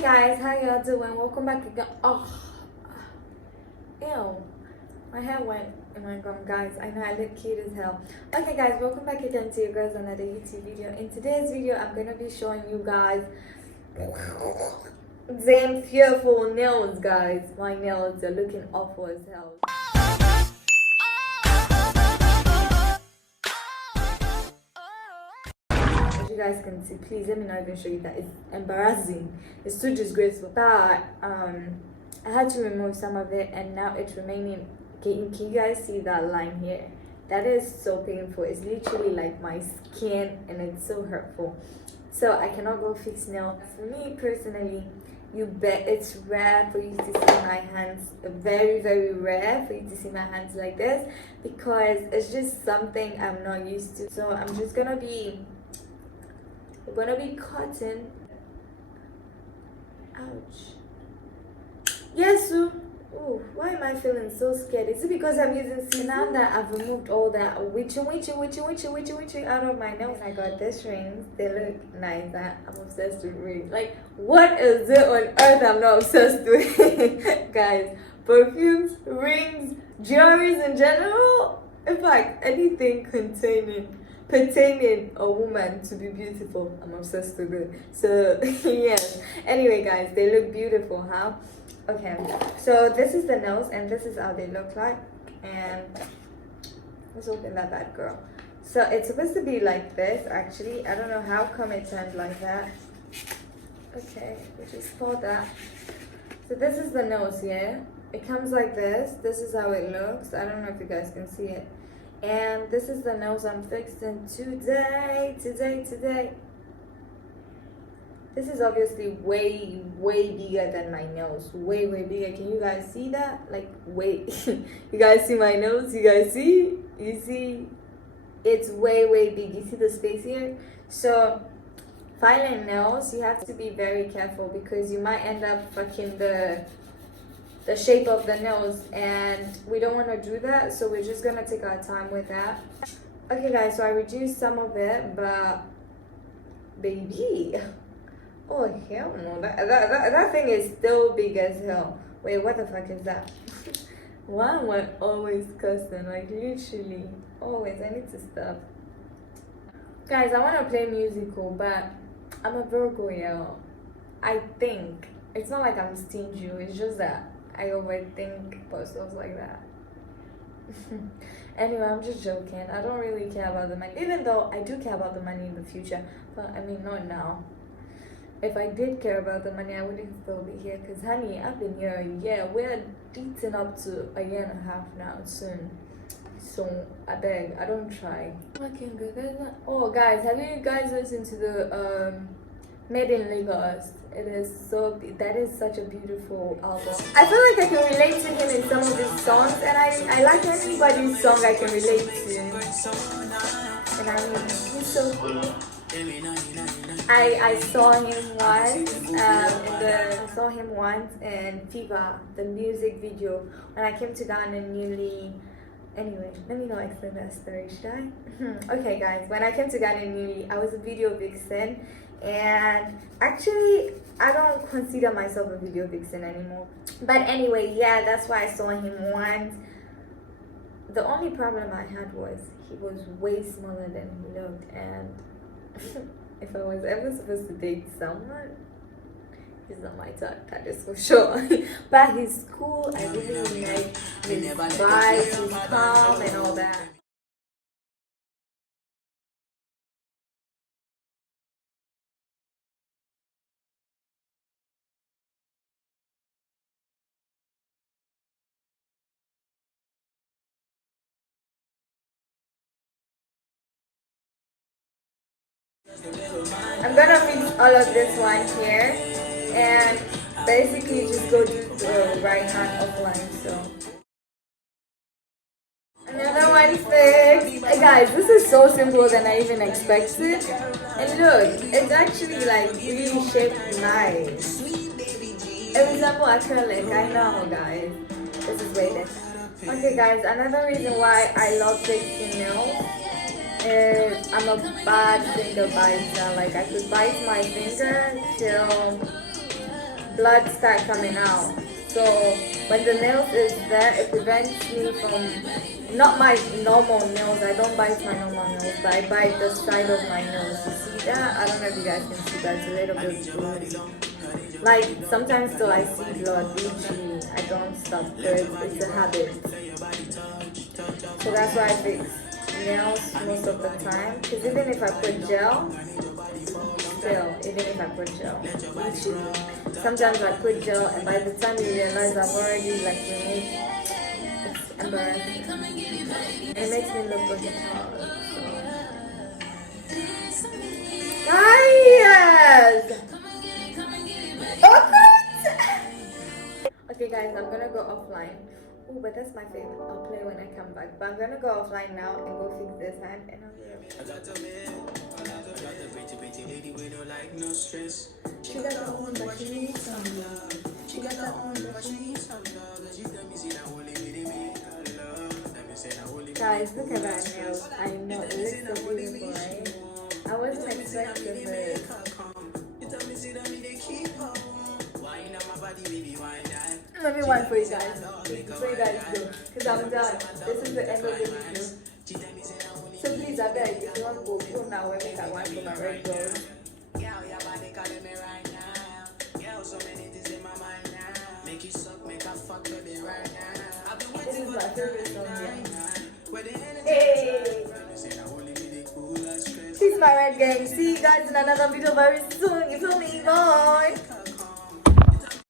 Hey guys, how y'all doing? Welcome back again. Oh, ew, my hair went in my gum, guys. I know I look cute as hell. Okay guys, welcome back again to your girls another YouTube video. In today's video, I'm gonna be showing you guys damn fearful nails, guys. My nails are looking awful as hell. You guys can see, please let me not even show you that. It's embarrassing, it's too disgraceful that I had to remove some of it and now it's remaining. Can you guys see that line here? That is so painful. It's literally like my skin and it's so hurtful, so I cannot go fix nails. For me personally, you bet it's rare for you to see my hands, very rare for you to see my hands like this, because it's just something I'm not used to. So I'm just gonna be cutting. Ouch. Yes, so oh, why am I feeling so scared? Is it because I'm using seasoning? Now that I've removed all that witchy out of my nose, I got these rings. They look nice. I'm obsessed with rings. Like, what is it on earth I'm not obsessed with? Guys, perfumes, rings, jewelries in general. In fact, anything pertaining a woman to be beautiful, I'm obsessed with it. So yes, anyway guys, they look beautiful, huh? Okay, so this is the nails and this is how they look like. And let's open that bad girl. So it's supposed to be like this. Actually, I don't know how come it turned like that. Okay, we just pull that. So this is the nose here. It comes like this. This is how it looks. I don't know if you guys can see it. And this is the nose I'm fixing today. This is obviously way bigger than my nose. Way bigger. Can you guys see that? Like, wait. You guys see my nose? You guys see? You see? It's way big. You see the space here? So filing nails, you have to be very careful because you might end up fucking the shape of the nose, and we don't want to do that, so we're just gonna take our time with that. Okay guys, so I reduced some of it, but baby, oh hell no, that thing is still big as hell. Wait, what the fuck is that? One always cussing, like literally always. I need to stop. Guys, I want to play musical, but I'm a Virgo, yo. I think it's not like I'm stingy, it's just that I overthink about stuff like that. Anyway, I'm just joking. I don't really care about the money, even though I do care about the money in the future, but I mean not now. If I did care about the money, I wouldn't still be here, because honey, I've been here a year. We're dating up to a year and a half now soon, so I beg, I don't try. Oh guys, have you guys listened to the Made in Lagos? It is that is such a beautiful album. I feel like I can relate to him in some of his songs, and I like anybody's song I can relate to. And I mean, he's so cool. I saw him once in Fever, the music video, when I came to Ghana newly. Anyway, let me not explain that story, should I? Okay guys, when I came to Ghana newly, I was a video vixen, and actually I don't consider myself a video vixen anymore. But anyway, yeah, that's why I saw him once. The only problem I had was he was way smaller than he looked, and if I was ever supposed to date someone, he's not my type, that is for sure. But he's cool. I really like his vibes, he's calm and all that. I'm gonna mix all of this one here and basically just go do the right hand outline. So another one fixed. Hey guys, this is so simple than I even expected. And look, it's actually like really shaped nice. It resembles acrylic, I know guys. This is way different. Okay guys, another reason why I love fixing nails is I'm a bad finger biter. Like I could bite my finger till blood start coming out. So when the nails is there, it prevents me from, not my normal nails, I don't bite my normal nails, but I bite the side of my nose. You see that? I don't know if you guys can see that. It's a little bit bloody. Like sometimes till I see blood, usually I don't stop, but it's a habit. So that's why I fix nails most of the time. Because even if I put gel, still, even if I put gel, usually, sometimes I put gel and by the time you realize I've already like removed, it's embarrassing. It makes me look like a child. Guys! Okay guys, I'm gonna go offline. Oh, but that's my favorite. I'll play when I come back. But I'm gonna go offline now and go fix this hand and I'll be right back. She got her own, but she needs some love. She got her own, but she needs some love. Guys, look at that nails. I know, it looks so beautiful, right? I wasn't expecting this. Let me wipe for you guys. So you guys do. Because I'm done. This is the end of the video. So please, I beg, if you want to go now, where make I wipe for my red gold. This is my favorite song here. Hey! Peace, my red gang. See you guys in another video very soon. You feel me? Bye!